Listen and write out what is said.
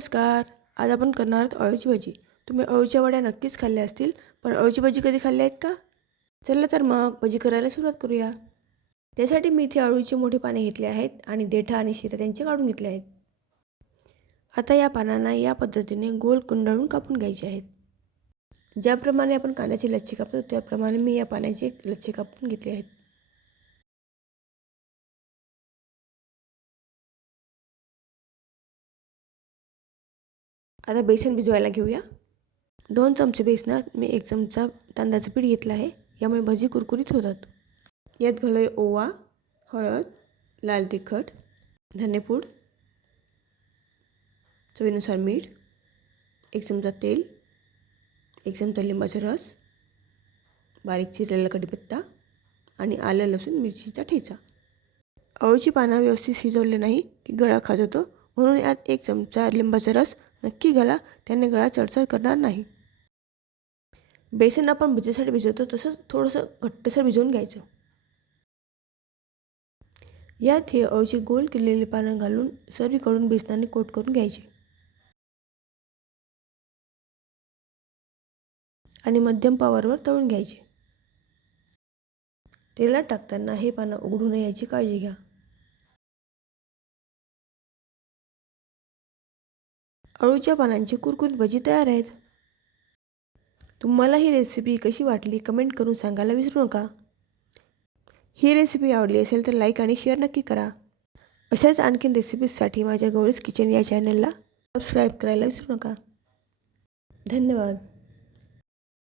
नमस्कार. आज आपण करणार आहोत अळूची भाजी. तुम्ही अळूच्या वड्या नक्कीच खाल्ल्या असतील पण अळूची भाजी कधी खाल्ल्या आहेत का? चला तर मग भाजी करायला सुरुवात करूया. त्यासाठी मी इथे अळूचे मोठे पाने घेतले आहेत आणि देठा आणि शिरा त्यांचे काढून घेतले आहेत. आता या पानांना या पद्धतीने गोल कुंडाळून कापून घ्यायचे आहेत. ज्याप्रमाणे आपण कांद्याचे लच्छे कापतो त्याप्रमाणे मी या पाण्याचे लच्छे कापून घेतले आहेत. आता बेसन भिजवायला घेऊया. दोन चमचे बेसनात मी एक चमचा तांदळाचं पीठ घेतलं आहे. यामुळे भजी कुरकुरीत होतात. यात घालूया ओवा हळद लाल तिखट धनेपूड चवीनुसार मीठ एक चमचा तेल एक चमचा लिंबाचा रस बारीक चिरलेला कढीपत्ता आणि आलं लसूण मिरचीचा ठेचा. अळूची पानं व्यवस्थित शिजवले नाही की गळा खाजवतो म्हणून यात एक चमचा लिंबाचा रस नक्की घाला त्याने गळा चढचढ करणार नाही. बेसन आपण भजीसाठी भिजवतो तसंच थोडंसं घट्टसर भिजवून घ्यायचं. यात हे अळूची गोल केलेली पानं घालून सर्वीकडून बेसनाने कोट करून घ्यायचे. आणि मध्यम पावरवर तळून घ्यायचे. तेलात टाकताना हे पानं उघडू नये याची काळजी घ्या. अळूच्या पानांची कुरकुरीत भजी तयार आहेत. तुम्हाला ही रेसिपी कशी वाटली कमेंट करून सांगायला विसरू नका. ही रेसिपी आवडली असेल तर लाईक आणि शेअर नक्की करा. अशाच आणखीन रेसिपीजसाठी माझ्या गौरीज किचन या चॅनलला सबस्क्राईब करायला विसरू नका. धन्यवाद.